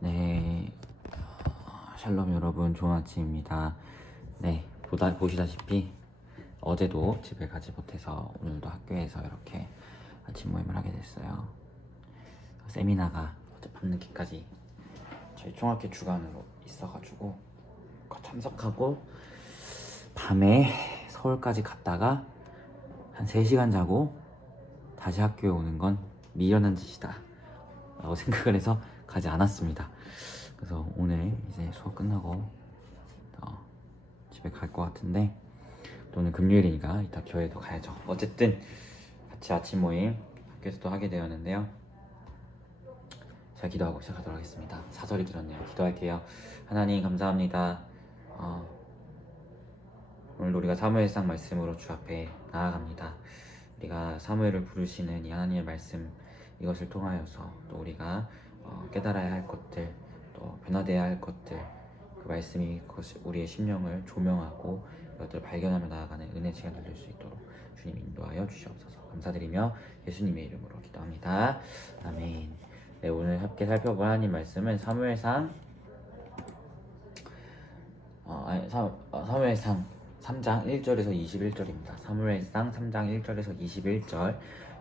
네, 샬롬 여러분, 좋은 아침입니다. 네, 보시다시피 어제도 집에 가지 못해서 오늘도 학교에서 이렇게 아침 모임을 하게 됐어요. 세미나가 어제 밤늦게까지 저희 총학교 주관으로 있어가지고 참석하고 밤에 서울까지 갔다가 한 3시간 자고 다시 학교에 오는 건 미련한 짓이다 라고 생각을 해서 가지 않았습니다. 그래서 오늘 이제 수업 끝나고 집에 갈 것 같은데, 오늘 금요일이니까 이따 교회도 가야죠. 어쨌든 같이 아침 모임 학교에서도 하게 되었는데요. 제가 기도하고 시작하도록 하겠습니다. 사설이 길었네요. 기도할게요. 하나님 감사합니다. 오늘도 우리가 사무엘상 말씀으로 주 앞에 나아갑니다. 우리가 사무엘을 부르시는 이 하나님의 말씀, 이것을 통하여서 또 우리가 깨달아야 할 것들, 또 변화되어야 할 것들, 그 말씀이 우리의 심령을 조명하고 이것들을 발견하며 나아가는 은혜 시간을 될 수 있도록 주님 인도하여 주시옵소서. 감사드리며 예수님의 이름으로 기도합니다. 아멘. 네, 오늘 함께 살펴볼 하나님 말씀은 사무엘상 3장 1절에서 21절입니다. 사무엘상 3장 1절에서 21절.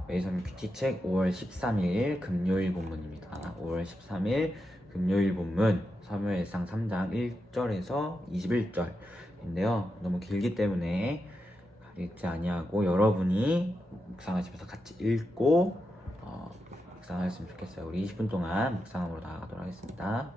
메이선 큐티책 5월 13일 금요일 본문입니다. 5월 13일 금요일 본문 사무엘상 3장 1절에서 21절인데요. 너무 길기 때문에 읽지 아니하고 여러분이 묵상하시면서 같이 읽고 묵상하셨으면 좋겠어요. 우리 20분 동안 묵상으로 나아가도록 하겠습니다.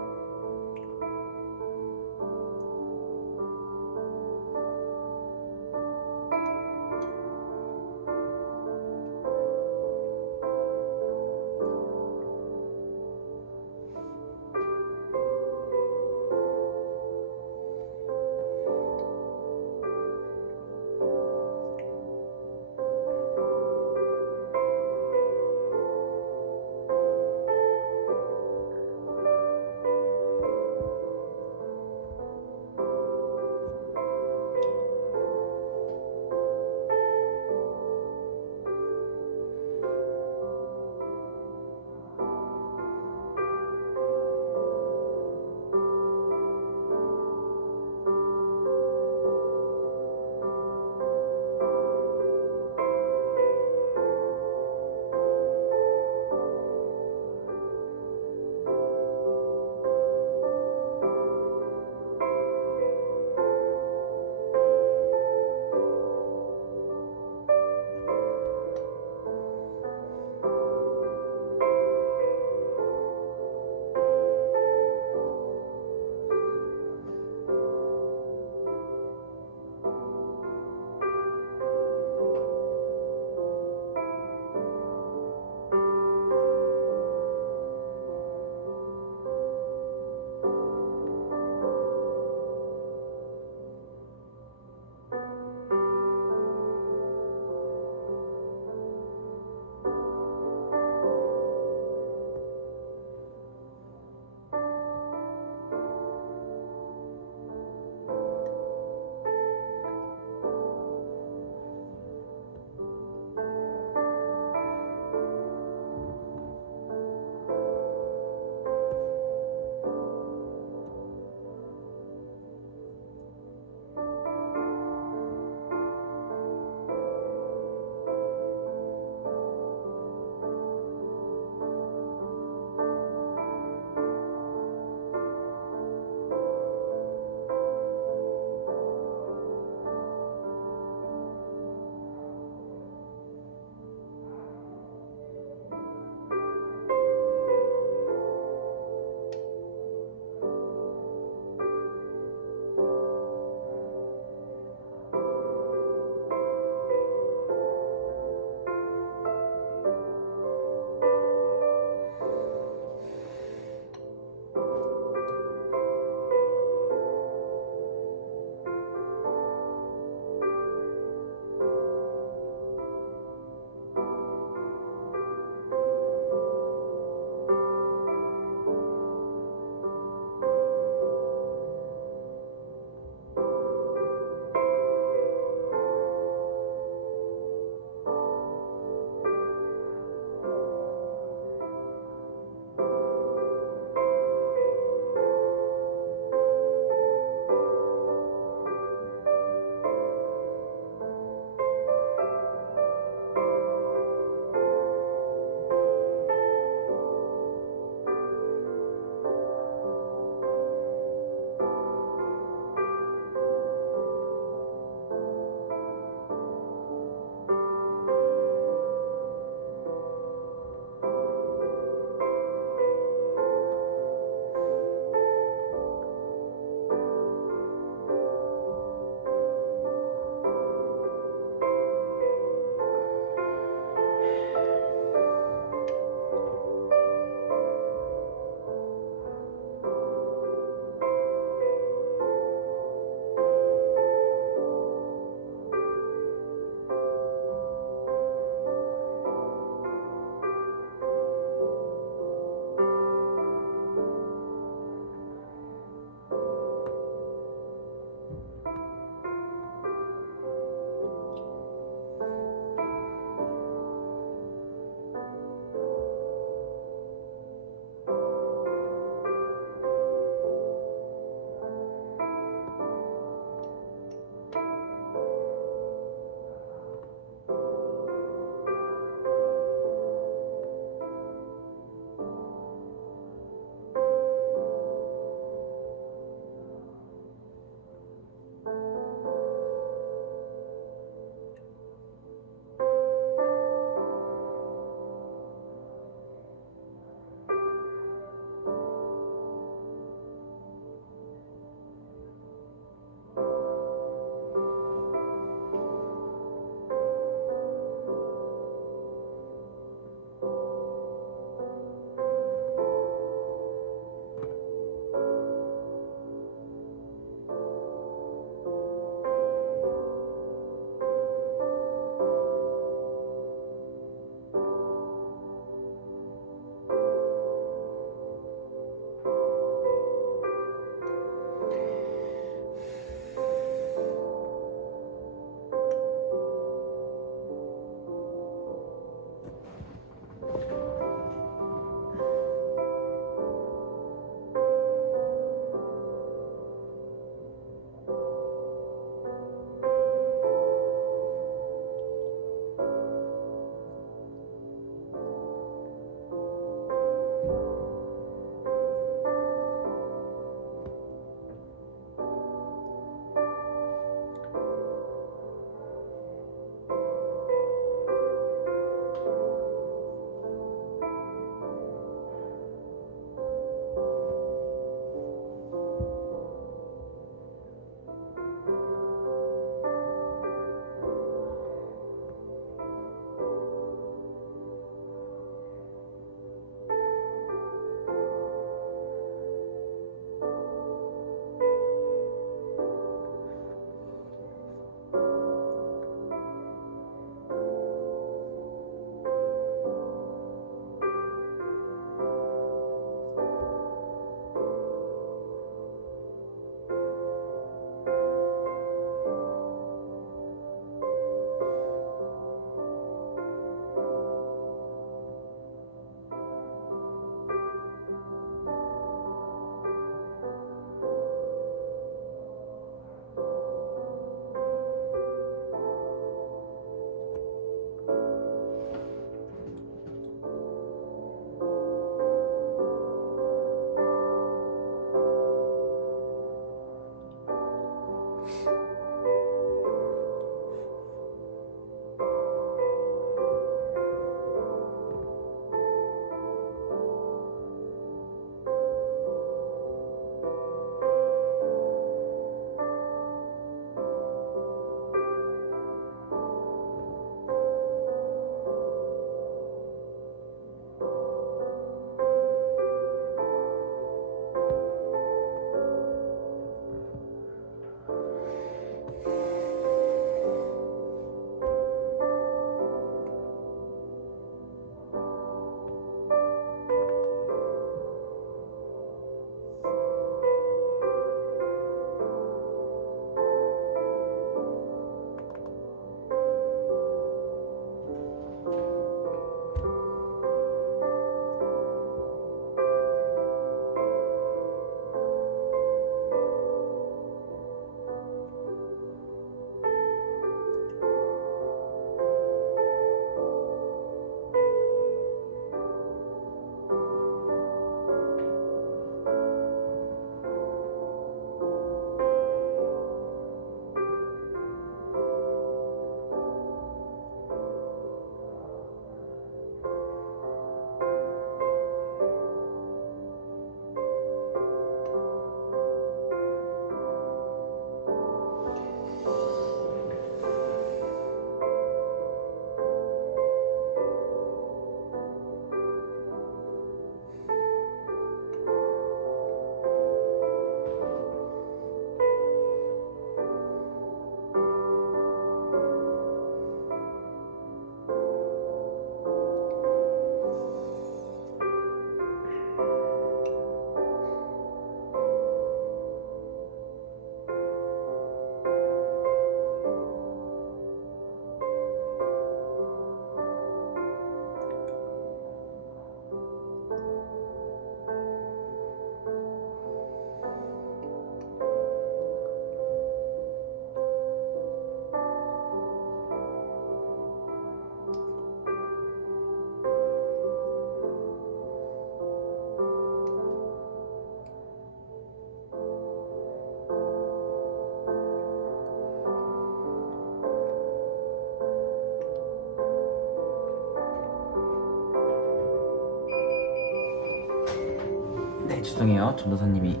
죄송해요. 전도사님이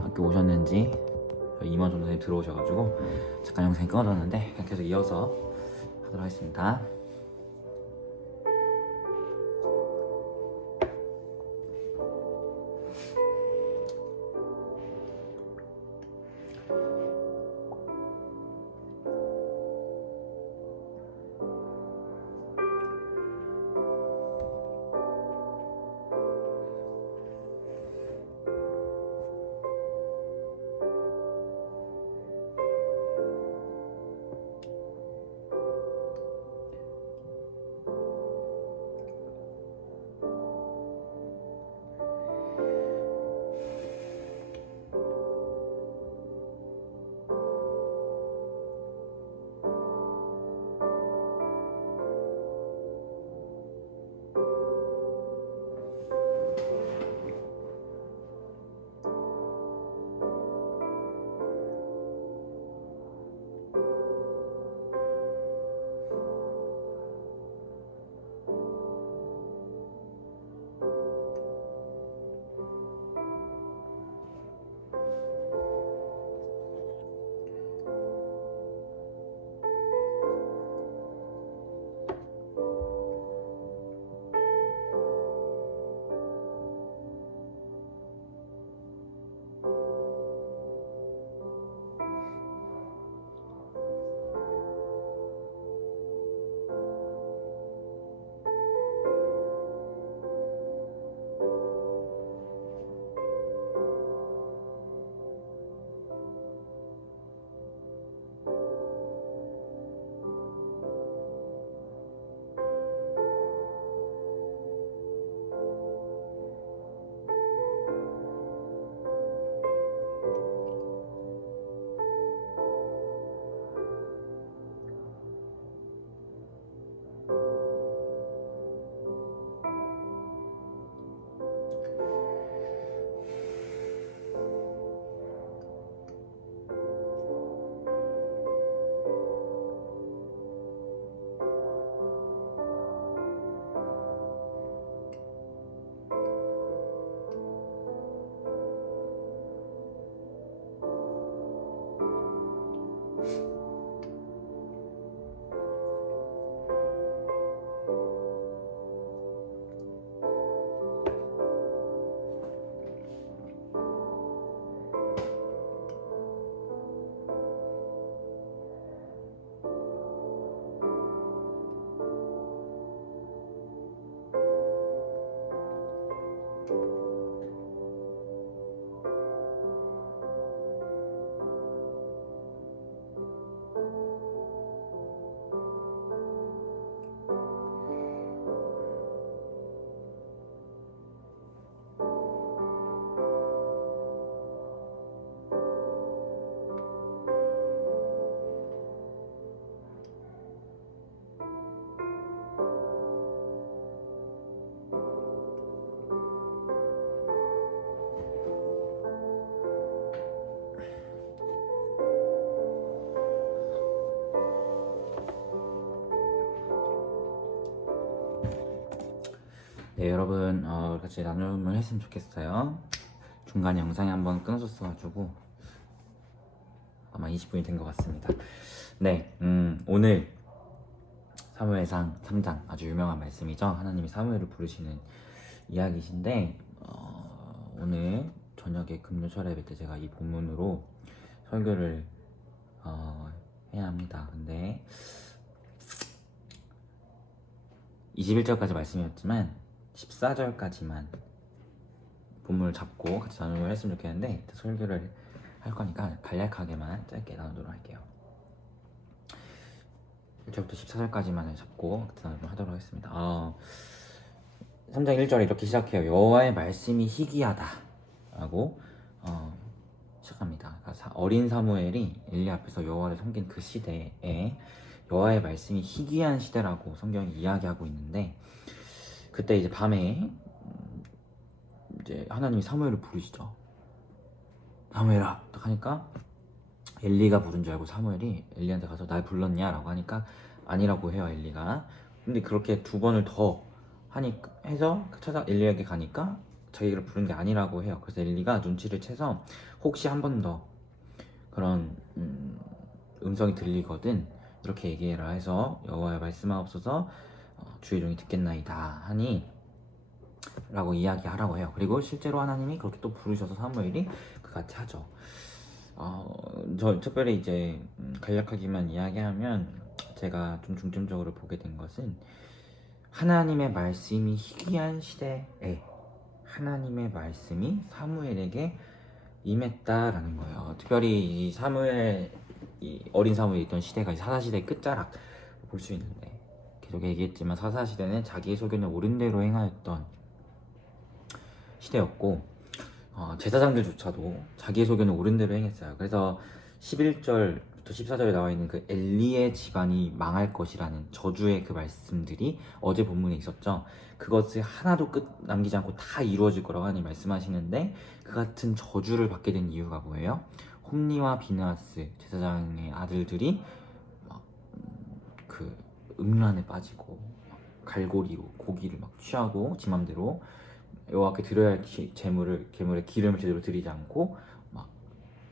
학교 오셨는지 임원 전도사님 들어오셔가지고 잠깐 영상이 끊어졌는데 그냥 계속 이어서 하도록 하겠습니다. 네, 여러분 같이 나눔을 했으면 좋겠어요. 중간에 영상이 한번 끊어졌어가지고 아마 20분이 된 것 같습니다. 네, 오늘 사무엘상 3장 아주 유명한 말씀이죠. 하나님이 사무엘을 부르시는 이야기신데 오늘 저녁에 금요철 예배 때 제가 이 본문으로 설교를 해야 합니다. 근데 21절까지 말씀이었지만 14절까지만 본문을 잡고 같이 나눔을 했으면 좋겠는데 설교를 할 거니까 간략하게만 짧게 나누도록 할게요. 1절부터 14절까지만 잡고 같이 나눔을 하도록 하겠습니다. 3장 1절에 이렇게 시작해요. 여호와의 말씀이 희귀하다 라고 시작합니다. 그러니까 어린 사무엘이 엘리 앞에서 여호와를 섬긴 그 시대에 여호와의 말씀이 희귀한 시대라고 성경이 이야기하고 있는데, 그때 이제 밤에 이제 하나님이 사무엘을 부르시죠. 사무엘아 딱 하니까 엘리가 부른 줄 알고 사무엘이 엘리한테 가서 날 불렀냐 라고 하니까 아니라고 해요, 엘리가. 근데 그렇게 두 번을 더 하니까 해서 엘리에게 가니까 자기를 부른 게 아니라고 해요. 그래서 엘리가 눈치를 채서 혹시 한 번 더 그런 음성이 들리거든 이렇게 얘기해라 해서 여호와의 말씀하옵소서 주의 종이 듣겠나이다 하니 라고 이야기하라고 해요. 그리고 실제로 하나님이 그렇게 또 부르셔서 사무엘이 그같이 하죠. 저 특별히 이제 간략하게만 이야기하면 제가 좀 중점적으로 보게 된 것은 하나님의 말씀이 희귀한 시대에 하나님의 말씀이 사무엘에게 임했다라는 거예요. 특별히 이 사무엘, 이 어린 사무엘이 있던 시대가 사사시대의 끝자락 볼 수 있는데 계속 얘기했지만 사사시대는 자기의 소견에 옳은 대로 행하였던 시대였고 제사장들조차도 자기의 소견에 옳은 대로 행했어요. 그래서 11절부터 14절에 나와 있는 그 엘리의 집안이 망할 것이라는 저주의 그 말씀들이 어제 본문에 있었죠. 그것을 하나도 끝 남기지 않고 다 이루어질 거라고 하나님 말씀하시는데 그 같은 저주를 받게 된 이유가 뭐예요? 홈리와 비느하스 제사장의 아들들이 그 음란에 빠지고 갈고리로 고기를 막 취하고 지 맘대로 여호와께 드려야 할 제물에 기름을 제대로 드리지 않고 막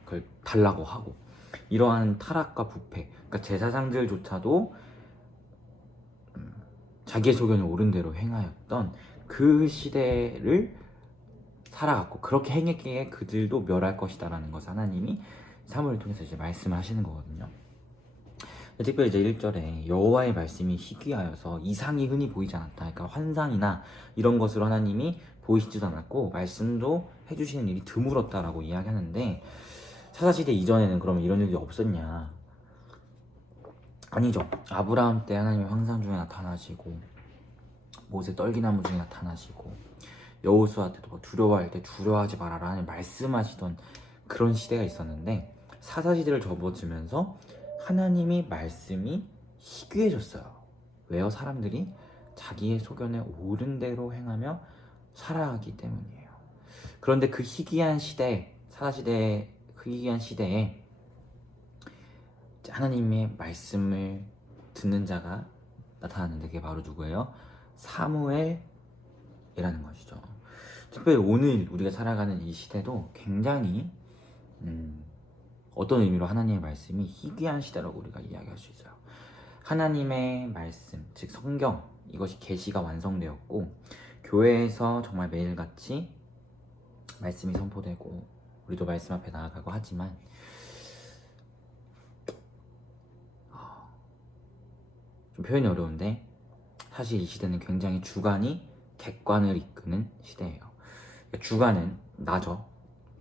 그걸 달라고 하고 이러한 타락과 부패, 그러니까 제사장들조차도 자기의 소견에 옳은 대로 행하였던 그 시대를 살아갔고 그렇게 행했기에 그들도 멸할 것이다라는 것을 하나님이 사무엘을 통해서 이제 말씀하시는 거거든요. 특별히 이제 1절에 여호와의 말씀이 희귀하여서 이상이 흔히 보이지 않았다. 그러니까 환상이나 이런 것으로 하나님이 보이시지도 않았고 말씀도 해주시는 일이 드물었다라고 이야기하는데 사사시대 이전에는 그러면 이런 일이 없었냐? 아니죠. 아브라함 때 하나님이 황산 중에 나타나시고 모세 떨기나무 중에 나타나시고 여호수아 때도 뭐 두려워할 때 두려워하지 말아라 하는 말씀하시던 그런 시대가 있었는데 사사시대를 접어들면서 하나님이 말씀이 희귀해졌어요. 왜요? 사람들이 자기의 소견에 옳은 대로 행하며 살아가기 때문이에요. 그런데 그 희귀한 시대, 사사시대의 그 희귀한 시대에 하나님의 말씀을 듣는 자가 나타났는데 그게 바로 누구예요? 사무엘이라는 것이죠. 특별히 오늘 우리가 살아가는 이 시대도 굉장히 어떤 의미로 하나님의 말씀이 희귀한 시대라고 우리가 이야기할 수 있어요. 하나님의 말씀, 즉 성경, 이것이 계시가 완성되었고 교회에서 정말 매일같이 말씀이 선포되고 우리도 말씀 앞에 나아가고 하지만 좀 표현이 어려운데 사실 이 시대는 굉장히 주관이 객관을 이끄는 시대예요. 그러니까 주관은 나죠.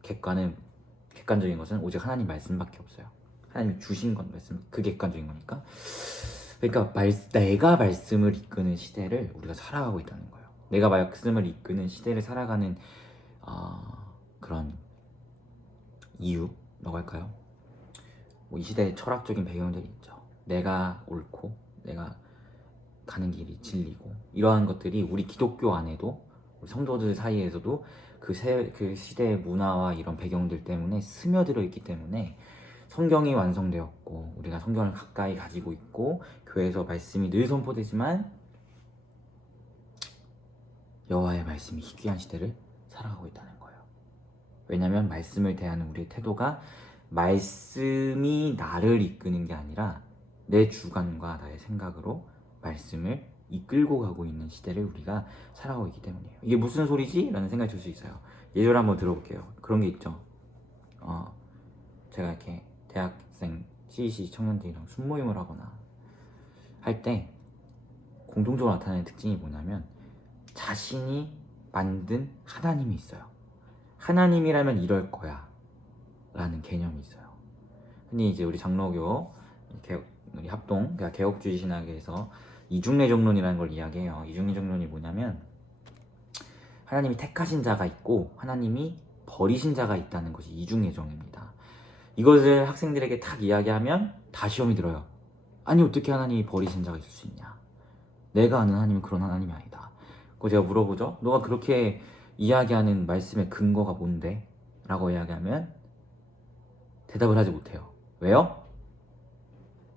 객관적인 것은 오직 하나님 말씀밖에 없어요. 하나님이 주신 건 말씀, 그게 객관적인 거니까. 그러니까 내가 말씀을 이끄는 시대를 우리가 살아가고 있다는 거예요. 내가 말씀을 이끄는 시대를 살아가는 그런 이유라고 할까요? 뭐 이 시대의 철학적인 배경들이 있죠. 내가 옳고 내가 가는 길이 진리고 이러한 것들이 우리 기독교 안에도 우리 성도들 사이에서도 그 시대의 문화와 이런 배경들 때문에 스며들어 있기 때문에 성경이 완성되었고 우리가 성경을 가까이 가지고 있고 교회에서 말씀이 늘 선포되지만 여호와의 말씀이 희귀한 시대를 살아가고 있다는 거예요. 왜냐하면 말씀을 대하는 우리의 태도가 말씀이 나를 이끄는 게 아니라 내 주관과 나의 생각으로 말씀을 이끌고 가고 있는 시대를 우리가 살아가고 있기 때문이에요. 이게 무슨 소리지? 라는 생각이 들 수 있어요. 예절 한번 들어볼게요. 그런 게 있죠. 제가 이렇게 대학생 CEC 청년들이랑 순모임을 하거나 할 때 공통적으로 나타나는 특징이 뭐냐면 자신이 만든 하나님이 있어요. 하나님이라면 이럴 거야 라는 개념이 있어요. 흔히 이제 우리 장로교 우리 합동 그러니까 개혁주의 신학에서 이중례정론이라는 걸 이야기해요. 이중례정론이 뭐냐면 하나님이 택하신 자가 있고 하나님이 버리신 자가 있다는 것이 이중례정입니다. 이것을 학생들에게 탁 이야기하면 다 시험이 들어요. 아니 어떻게 하나님이 버리신 자가 있을 수 있냐? 내가 아는 하나님은 그런 하나님이 아니다. 그거 제가 물어보죠. 너가 그렇게 이야기하는 말씀의 근거가 뭔데? 라고 이야기하면 대답을 하지 못해요. 왜요?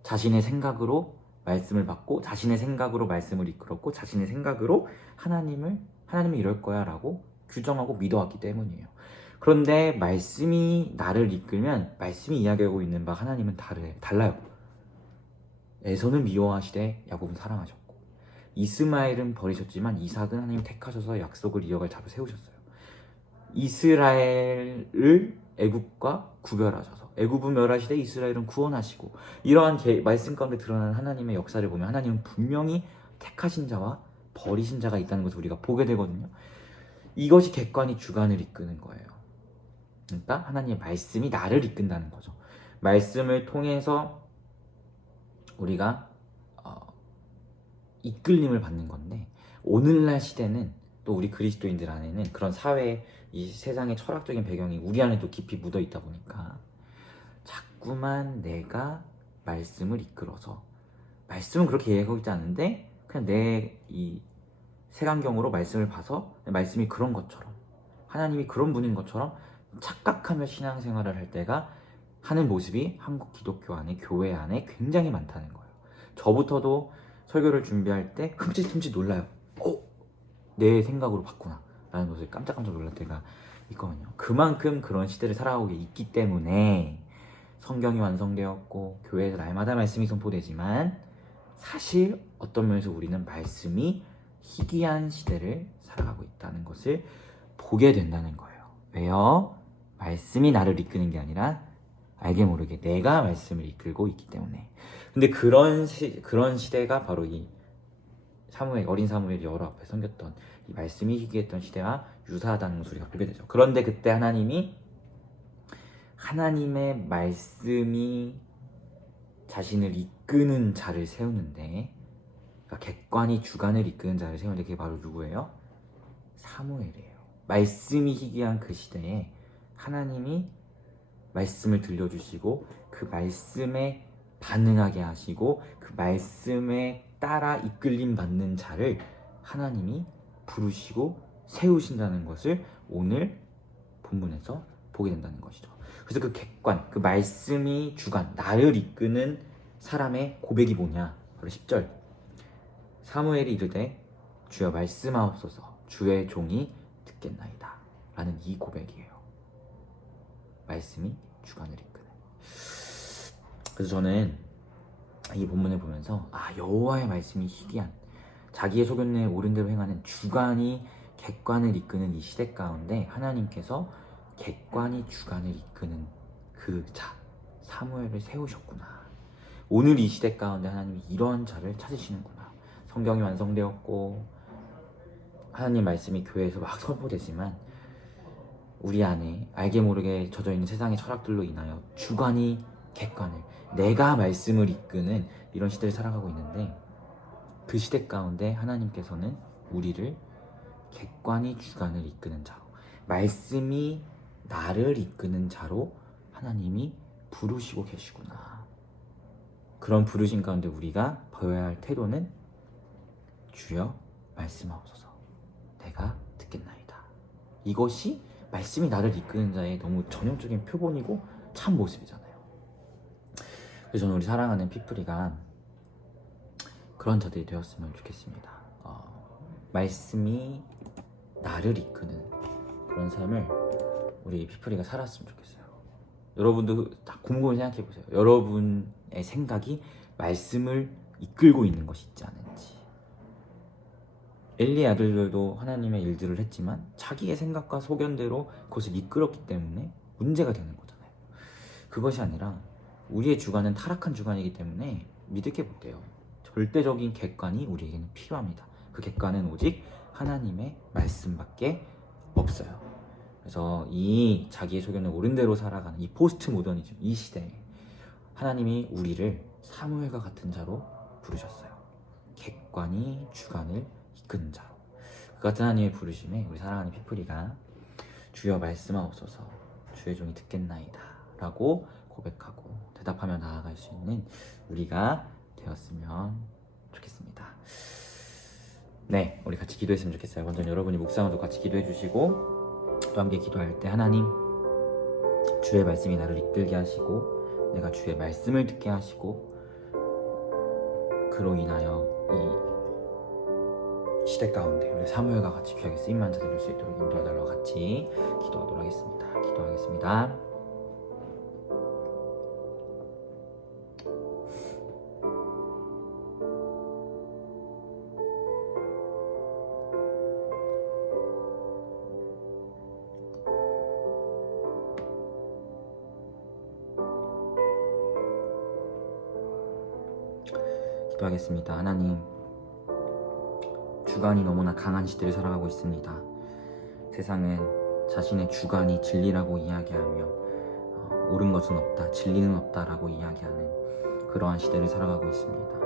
자신의 생각으로 말씀을 받고 자신의 생각으로 말씀을 이끌었고 자신의 생각으로 하나님이 이럴 거야 라고 규정하고 믿어왔기 때문이에요. 그런데 말씀이 나를 이끌면 말씀이 이야기하고 있는 바 하나님은 달라요. 에서는 미워하시되 야곱은 사랑하셨고, 이스마엘은 버리셨지만 이삭은 하나님 택하셔서 약속을 이어갈 자로 세우셨어요. 이스라엘을 애굽과 구별하셔서 애굽은 멸하시되 이스라엘은 구원하시고, 이러한 말씀 가운데 드러나는 하나님의 역사를 보면 하나님은 분명히 택하신 자와 버리신 자가 있다는 것을 우리가 보게 되거든요. 이것이 객관이 주관을 이끄는 거예요. 그러니까 하나님의 말씀이 나를 이끈다는 거죠. 말씀을 통해서 우리가 이끌림을 받는 건데, 오늘날 시대는 또 우리 그리스도인들 안에는 그런 사회, 이 세상의 철학적인 배경이 우리 안에 또 깊이 묻어 있다 보니까 자꾸만 내가 말씀을 이끌어서, 말씀은 그렇게 얘기하고 있지 않은데 그냥 내 이 색안경으로 말씀을 봐서 말씀이 그런 것처럼, 하나님이 그런 분인 것처럼 착각하며 신앙생활을 할 때가 하는 모습이 한국 기독교 안에, 교회 안에 굉장히 많다는 거예요. 저부터도 설교를 준비할 때 흠칫흠칫 놀라요. 내 생각으로 봤구나 라는 것을 깜짝깜짝 놀랄 때가 있거든요. 그만큼 그런 시대를 살아가고 있기 때문에 성경이 완성되었고 교회에서 날마다 말씀이 선포되지만, 사실 어떤 면에서 우리는 말씀이 희귀한 시대를 살아가고 있다는 것을 보게 된다는 거예요. 왜요? 말씀이 나를 이끄는 게 아니라 알게 모르게 내가 말씀을 이끌고 있기 때문에. 근데 그런 시대가 바로 이 어린 사무엘이 여러 앞에 섬겼던 이 말씀이 희귀했던 시대와 유사하다는 것을 우리가 보게 되죠. 그런데 그때 하나님의 말씀이 자신을 이끄는 자를 세우는데, 그러니까 객관이 주관을 이끄는 자를 세우는데, 그게 바로 누구예요? 사무엘이에요. 말씀이 희귀한 그 시대에 하나님이 말씀을 들려주시고 그 말씀에 반응하게 하시고 그 말씀에 따라 이끌림 받는 자를 하나님이 부르시고 세우신다는 것을 오늘 본문에서 보게 된다는 것이죠. 그래서 그 객관, 그 말씀이 주관, 나를 이끄는 사람의 고백이 뭐냐? 바로 10절. 사무엘이 이르되 주여 말씀하옵소서, 주의 종이 듣겠나이다 라는 이 고백이에요. 말씀이 주관을 이끄는. 그래서 저는 이 본문을 보면서 여호와의 말씀이 희귀한, 자기의 소견에 옳은 대로 행하는 주관이 객관을 이끄는 이 시대 가운데 하나님께서 객관이 주관을 이끄는 그 자 사무엘을 세우셨구나. 오늘 이 시대 가운데 하나님이 이러한 자를 찾으시는구나. 성경이 완성되었고 하나님 말씀이 교회에서 막 선포되지만 우리 안에 알게 모르게 젖어있는 세상의 철학들로 인하여 주관이 객관을, 내가 말씀을 이끄는 이런 시대를 살아가고 있는데, 그 시대 가운데 하나님께서는 우리를 객관이 주관을 이끄는 자로, 말씀이 나를 이끄는 자로 하나님이 부르시고 계시구나. 그런 부르심 가운데 우리가 보여야 할 태도는 주여 말씀하옵소서, 내가 듣겠나이다. 이것이 말씀이 나를 이끄는 자의 너무 전형적인 표본이고 참 모습이잖아요. 그래서 저는 우리 사랑하는 피플이가 그런 자들이 되었으면 좋겠습니다. 말씀이 나를 이끄는 그런 삶을 우리 피플이가 살았으면 좋겠어요. 여러분도 딱 곰곰이 생각해 보세요. 여러분의 생각이 말씀을 이끌고 있는 것이 있지 않은지. 엘리의 아들들도 하나님의 일들을 했지만 자기의 생각과 소견대로 그것을 이끌었기 때문에 문제가 되는 거잖아요. 그것이 아니라 우리의 주관은 타락한 주관이기 때문에 믿을 게 못 돼요. 절대적인 객관이 우리에게는 필요합니다. 그 객관은 오직 하나님의 말씀밖에 없어요. 그래서 이 자기의 소견에 옳은 대로 살아가는 이 포스트 모더니즘, 이 시대에 하나님이 우리를 사무엘과 같은 자로 부르셨어요. 객관이 주관을 이끄는 자로. 그 같은 하나님의 부르심에 우리 사랑하는 피플이가 주여 말씀하옵소서, 주의 종이 듣겠나이다 라고 고백하고 대답하며 나아갈 수 있는 우리가 되었으면 좋겠습니다. 네, 우리 같이 기도했으면 좋겠어요. 먼저 여러분이 묵상도 같이 기도해 주시고, 또 함께 기도할 때 하나님, 주의 말씀이 나를 이끌게 하시고 내가 주의 말씀을 듣게 하시고 그로 인하여 이 시대 가운데 우리 사무엘과 같이 귀하게 쓰임만 자들 수 있도록 인도하달라고 같이 기도하도록 하겠습니다. 기도하겠습니다. 기도하겠습니다. 하나님, 주관이 너무나 강한 시대를 살아가고 있습니다. 세상은 자신의 주관이 진리라고 이야기하며 옳은 것은 없다, 진리는 없다라고 이야기하는 그러한 시대를 살아가고 있습니다.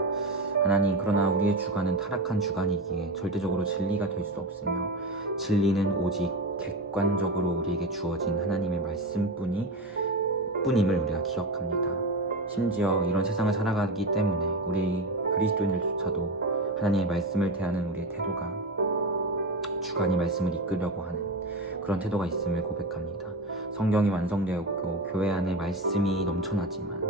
하나님, 그러나 우리의 주관은 타락한 주관이기에 절대적으로 진리가 될 수 없으며 진리는 오직 객관적으로 우리에게 주어진 하나님의 말씀뿐임을 우리가 기억합니다. 심지어 이런 세상을 살아가기 때문에 우리 그리스도인들조차도 하나님의 말씀을 대하는 우리의 태도가 주관이 말씀을 이끌려고 하는 그런 태도가 있음을 고백합니다. 성경이 완성되었고 교회 안에 말씀이 넘쳐나지만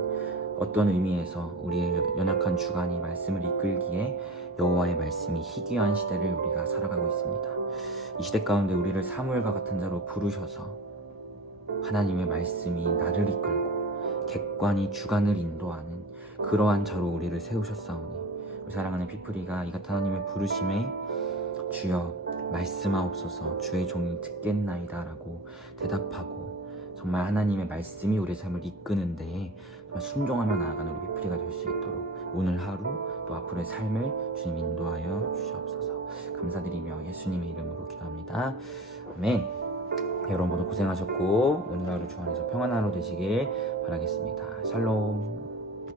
어떤 의미에서 우리의 연약한 주관이 말씀을 이끌기에 여호와의 말씀이 희귀한 시대를 우리가 살아가고 있습니다. 이 시대 가운데 우리를 사무엘과 같은 자로 부르셔서 하나님의 말씀이 나를 이끌고 객관이 주관을 인도하는 그러한 자로 우리를 세우셨사오니 우리 사랑하는 피프리가 이 같은 하나님의 부르심에 주여 말씀하옵소서 주의 종이 듣겠나이다 라고 대답하고 정말 하나님의 말씀이 우리의 삶을 이끄는 데에 순종하며 나아가는 우리 피프리가 될 수 있도록 오늘 하루 또 앞으로의 삶을 주님 인도하여 주시옵소서. 감사드리며 예수님의 이름으로 기도합니다. 아멘. 여러분 모두 고생하셨고 오늘 하루 주 안에서 평안한 하루 되시길 바라겠습니다. 샬롬.